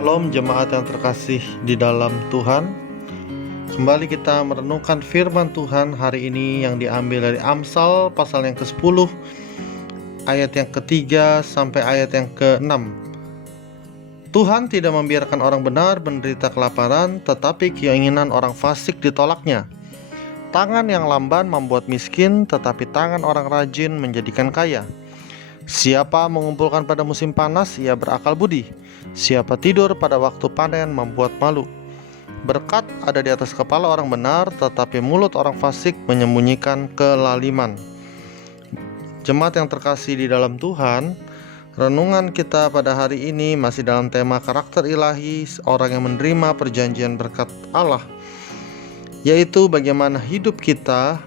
Shalom jemaat yang terkasih di dalam Tuhan. Kembali kita merenungkan firman Tuhan hari ini yang diambil dari Amsal pasal yang ke-10 ayat yang ke-3 sampai ayat yang ke-6. Tuhan tidak membiarkan orang benar menderita kelaparan, tetapi keinginan orang fasik ditolaknya. Tangan yang lamban membuat miskin, tetapi tangan orang rajin menjadikan kaya. Siapa mengumpulkan pada musim panas, ia berakal budi. Siapa tidur pada waktu panen membuat malu. Berkat ada di atas kepala orang benar, tetapi mulut orang fasik menyembunyikan kelaliman. Jemaat yang terkasih di dalam Tuhan, renungan kita pada hari ini masih dalam tema karakter ilahi orang yang menerima perjanjian berkat Allah, yaitu bagaimana hidup kita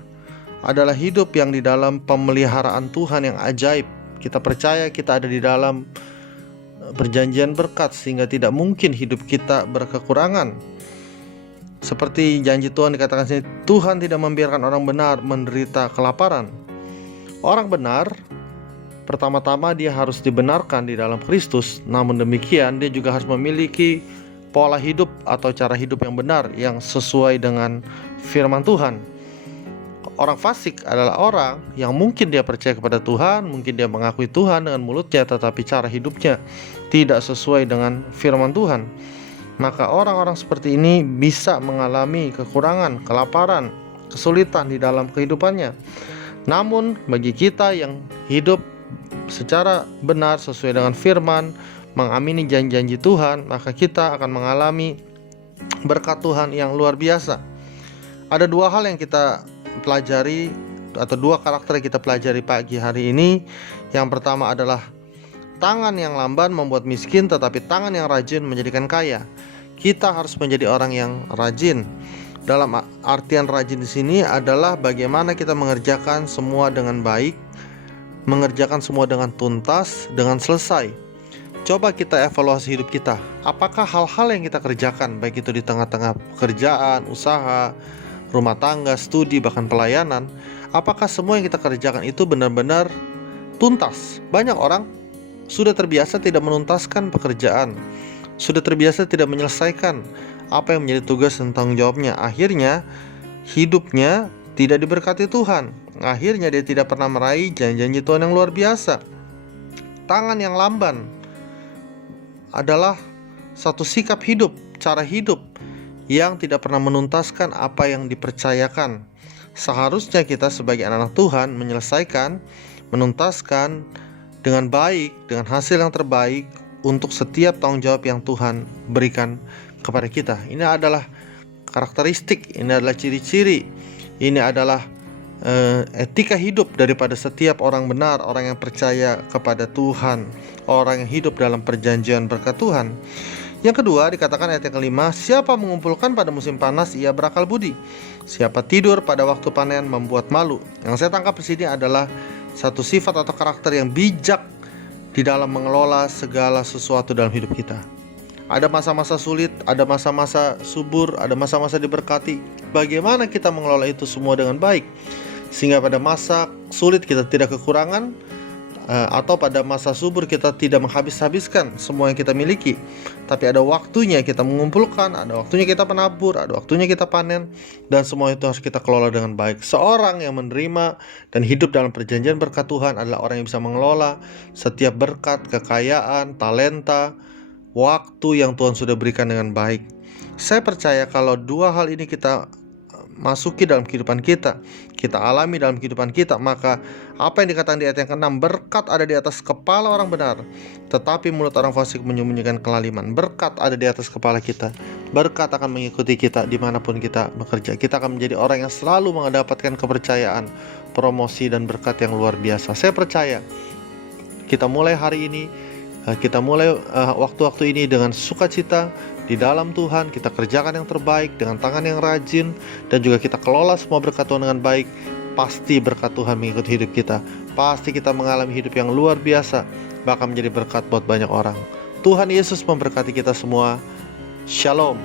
adalah hidup yang di dalam pemeliharaan Tuhan yang ajaib. Kita percaya kita ada di dalam perjanjian berkat, sehingga tidak mungkin hidup kita berkekurangan. Seperti janji Tuhan dikatakan sini, Tuhan tidak membiarkan orang benar menderita kelaparan. Orang benar, pertama-tama dia harus dibenarkan di dalam Kristus. Namun demikian dia juga harus memiliki pola hidup atau cara hidup yang benar, yang sesuai dengan firman Tuhan. Orang fasik adalah orang yang mungkin dia percaya kepada Tuhan, mungkin dia mengakui Tuhan dengan mulutnya, tetapi cara hidupnya tidak sesuai dengan firman Tuhan. Maka orang-orang seperti ini bisa mengalami kekurangan, kelaparan, kesulitan di dalam kehidupannya. Namun bagi kita yang hidup secara benar sesuai dengan firman, mengamini janji-janji Tuhan, maka kita akan mengalami berkat Tuhan yang luar biasa. Ada dua hal yang kita pelajari, atau dua karakter yang kita pelajari pagi hari ini. Yang pertama adalah tangan yang lamban membuat miskin, tetapi tangan yang rajin menjadikan kaya. Kita harus menjadi orang yang rajin. Dalam artian rajin di sini adalah bagaimana kita mengerjakan semua dengan baik, mengerjakan semua dengan tuntas, dengan selesai. Coba kita evaluasi hidup kita. Apakah hal-hal yang kita kerjakan, baik itu di tengah-tengah pekerjaan, usaha, rumah tangga, studi, bahkan pelayanan, apakah semua yang kita kerjakan itu benar-benar tuntas? Banyak orang sudah terbiasa tidak menuntaskan pekerjaan, sudah terbiasa tidak menyelesaikan apa yang menjadi tugas dan tanggung jawabnya. Akhirnya hidupnya tidak diberkati Tuhan. Akhirnya dia tidak pernah meraih janji-janji Tuhan yang luar biasa. Tangan yang lamban adalah satu sikap hidup, cara hidup yang tidak pernah menuntaskan apa yang dipercayakan. Seharusnya kita sebagai anak-anak Tuhan menyelesaikan, menuntaskan dengan baik, dengan hasil yang terbaik untuk setiap tanggung jawab yang Tuhan berikan kepada kita. Ini adalah karakteristik, ini adalah ciri-ciri, ini adalah etika hidup daripada setiap orang benar, orang yang percaya kepada Tuhan, orang yang hidup dalam perjanjian berkat Tuhan. Yang kedua dikatakan ayat yang kelima, siapa mengumpulkan pada musim panas ia berakal budi. Siapa tidur pada waktu panen membuat malu. Yang saya tangkap di sini adalah satu sifat atau karakter yang bijak di dalam mengelola segala sesuatu dalam hidup kita. Ada masa-masa sulit, ada masa-masa subur, ada masa-masa diberkati. Bagaimana kita mengelola itu semua dengan baik, sehingga pada masa sulit kita tidak kekurangan, atau pada masa subur kita tidak menghabis-habiskan semua yang kita miliki, tapi ada waktunya kita mengumpulkan, ada waktunya kita menabur, ada waktunya kita panen, dan semua itu harus kita kelola dengan baik. Seorang yang menerima dan hidup dalam perjanjian berkat Tuhan adalah orang yang bisa mengelola setiap berkat, kekayaan, talenta, waktu yang Tuhan sudah berikan dengan baik. Saya percaya kalau dua hal ini kita masuki dalam kehidupan kita, kita alami dalam kehidupan kita, maka apa yang dikatakan di ayat yang ke-6, berkat ada di atas kepala orang benar, tetapi mulut orang fasik menyembunyikan kelaliman. Berkat ada di atas kepala kita, berkat akan mengikuti kita dimanapun kita bekerja. Kita akan menjadi orang yang selalu mendapatkan kepercayaan, promosi, dan berkat yang luar biasa. Saya percaya kita mulai hari ini, kita mulai waktu-waktu ini dengan sukacita di dalam Tuhan. Kita kerjakan yang terbaik dengan tangan yang rajin, dan juga kita kelola semua berkat Tuhan dengan baik. Pasti berkat Tuhan mengikuti hidup kita. Pasti kita mengalami hidup yang luar biasa, bahkan menjadi berkat buat banyak orang. Tuhan Yesus memberkati kita semua. Shalom.